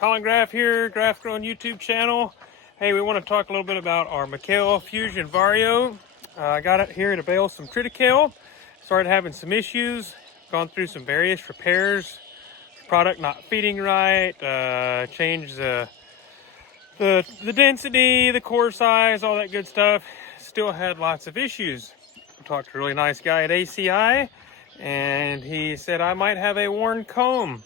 Colin Graff here, Graff Growing YouTube channel. Hey, we want to talk a little bit about our McHale Fusion Vario. I got it here to bale some triticale. Started having some issues, gone through some various repairs, product not feeding right, changed the density, the core size, all that good stuff. Still had lots of issues. I talked to a really nice guy at ACI, and he said I might have a worn comb.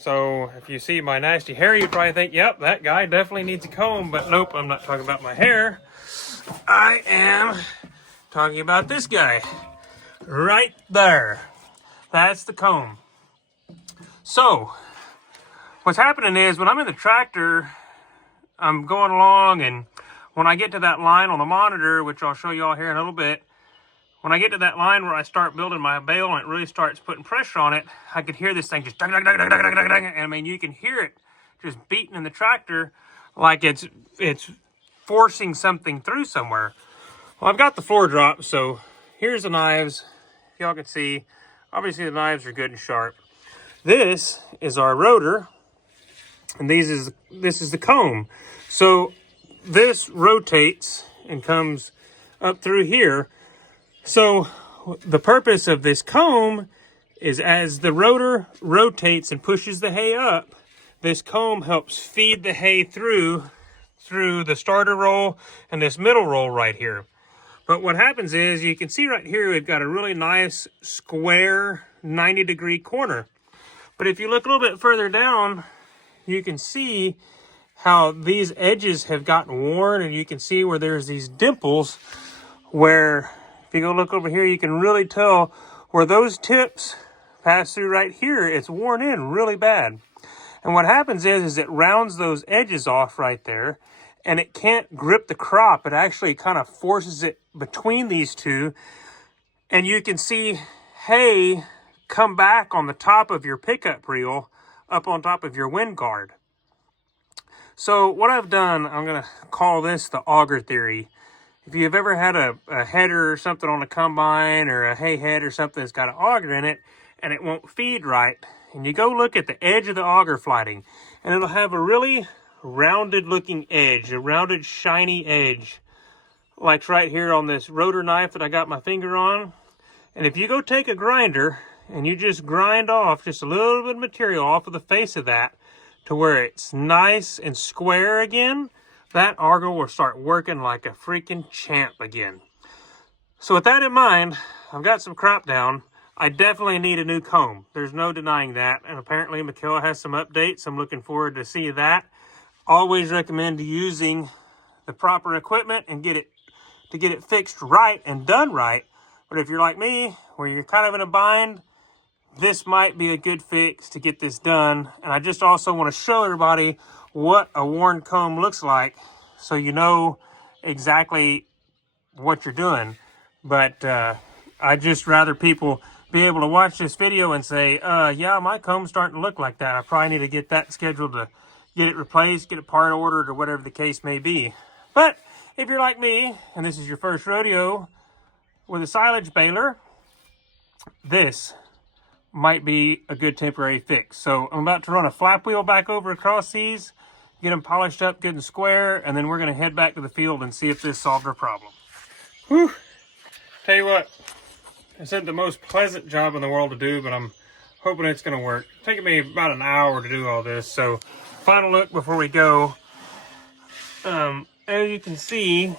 So if you see my nasty hair, you probably think, yep, that guy definitely needs a comb. But nope, I'm not talking about my hair. I am talking about this guy right there. That's the comb. So what's happening is when I'm in the tractor, I'm going along, and when I get to that line on the monitor, which I'll show you all here in a little bit, when I get to that line where I start building my bale and it really starts putting pressure on it, I could hear this thing just dug, dug, dug, dug, dug, dug, dug, dug. And I mean, you can hear it just beating in the tractor like it's forcing something through somewhere. Well, I've got the floor drop, so here's the knives. If y'all can see, obviously the knives are good and sharp. This is our rotor, and this is the comb. So this rotates and comes up through here. So the purpose of this comb is as the rotor rotates and pushes the hay up, this comb helps feed the hay through the starter roll and this middle roll right here. But what happens is, you can see right here, we've got a really nice square 90-degree corner. But if you look a little bit further down, you can see how these edges have gotten worn, and you can see where there's these dimples where, if you go look over here, you can really tell where those tips pass through right here. It's worn in really bad. And what happens is it rounds those edges off right there, and it can't grip the crop. It actually kind of forces it between these two, and you can see hay come back on the top of your pickup reel, up on top of your wind guard. So what I've done, I'm going to call this the auger theory. If you've ever had a header or something on a combine, or a hay head or something that's got an auger in it and it won't feed right, and you go look at the edge of the auger flighting, and it'll have a really rounded looking edge, a rounded shiny edge, like right here on this rotor knife that I got my finger on. And if you go take a grinder and you just grind off just a little bit of material off of the face of that to where it's nice and square again, that auger will start working like a freaking champ again. So with that in mind, I've got some crop down. I definitely need a new comb. There's no denying that. And apparently McHale has some updates. I'm looking forward to see that. Always recommend using the proper equipment and get it fixed right and done right. But if you're like me, where you're kind of in a bind, this might be a good fix to get this done. And I just also want to show everybody what a worn comb looks like, so you know exactly what you're doing. But I just rather people be able to watch this video and say, yeah, my comb's starting to look like that. I probably need to get that scheduled to get it replaced, get a part ordered, or whatever the case may be. But if you're like me, and this is your first rodeo with a silage baler, this might be a good temporary fix. So I'm about to run a flap wheel back over across these, get them polished up good and square, and then we're going to head back to the field and see if this solved our problem. Whew. Tell you what, it's not the most pleasant job in the world to do, but I'm hoping it's going to work. It's taking me about an hour to do all this. So final look before we go. As you can see,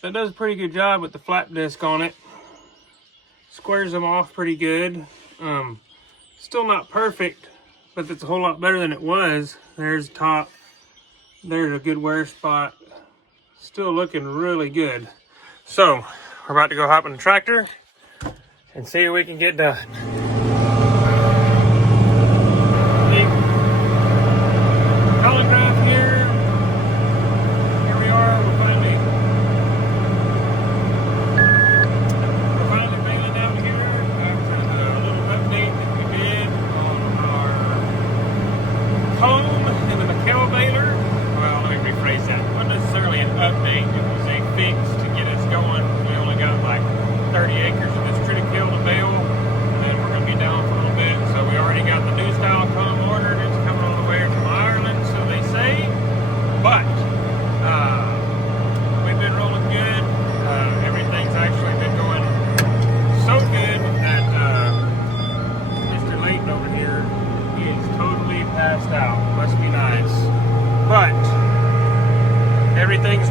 that does a pretty good job with the flap disc on it. Squares them off pretty good. Still not perfect, but it's a whole lot better than it was. There's the top. There's a good wear spot. Still looking really good. So we're about to go hop in the tractor and see what we can get done. Colin Graff here. Here we are. We're finally baling down here after the little update that we did on our comb and the McHale baler. Well, let me rephrase that. It wasn't necessarily an update. It was a fix to get us going. We only got like 30 acres of this triticale to bale, and then we're going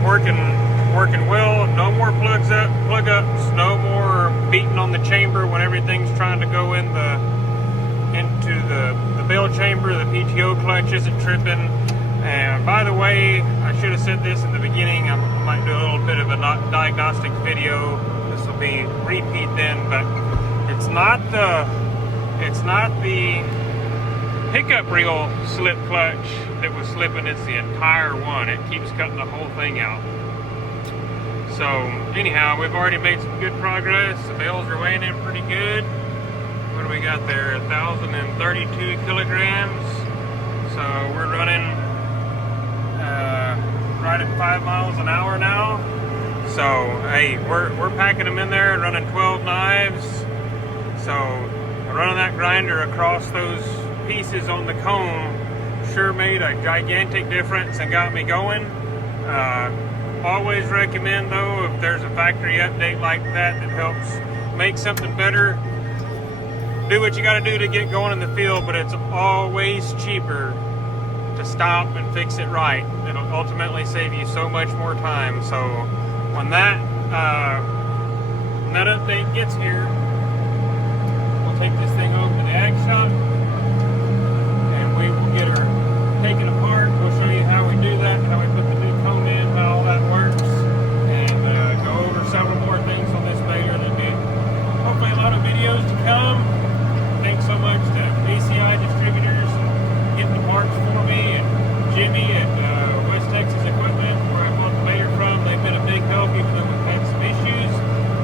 working well. No more plug ups, no more beating on the chamber when everything's trying to go into the bale chamber. The PTO clutch isn't tripping. And by the way, I should have said this in the beginning. I might do a little bit of a diagnostic video. This will be repeat then, but it's not the pickup reel slip clutch that was slipping. It's the entire one. It keeps cutting the whole thing out. So anyhow, we've already made some good progress. The bales are weighing in pretty good. What do we got there? 1,032 kilograms. So we're running right at 5 miles an hour now. So hey, we're packing them in there and running 12 knives. So running that grinder across those pieces on the comb sure made a gigantic difference and got me going. Always recommend though, if there's a factory update like that that helps make something better, do what you got to do to get going in the field, but it's always cheaper to stop and fix it right. It'll ultimately save you so much more time. So when that update gets here, we'll take this thing over to the ag shop and we will get her taken apart. We'll show you how we do that, how we put the new comb in, how all that works, and go over several more things on this baler. There'll be hopefully a lot of videos to come. Thanks so much to ACI Distributors getting the parts for me, and Jimmy at West Texas Equipment, where I bought the baler from. They've been a big help, even though we've had some issues.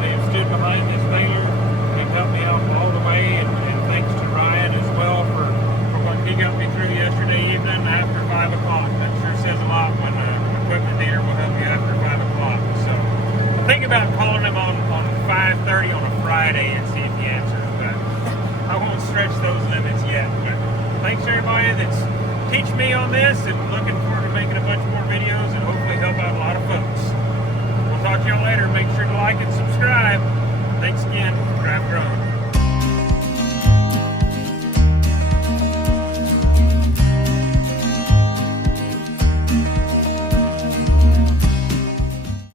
They have stood behind this baler. They've helped me out all the way, and thanks to Ryan as well for what he got me through yesterday evening after 5 o'clock. That sure says a lot when an equipment dealer will help you after 5 o'clock. So think about calling him on 5:30 on a Friday and see if he answers. But I won't stretch those limits yet. But thanks everybody that's teaching me on this, and looking forward to making a bunch more videos and hopefully help out a lot of folks. We'll talk to y'all later. Make sure to like and subscribe. Thanks again. Graff Grown.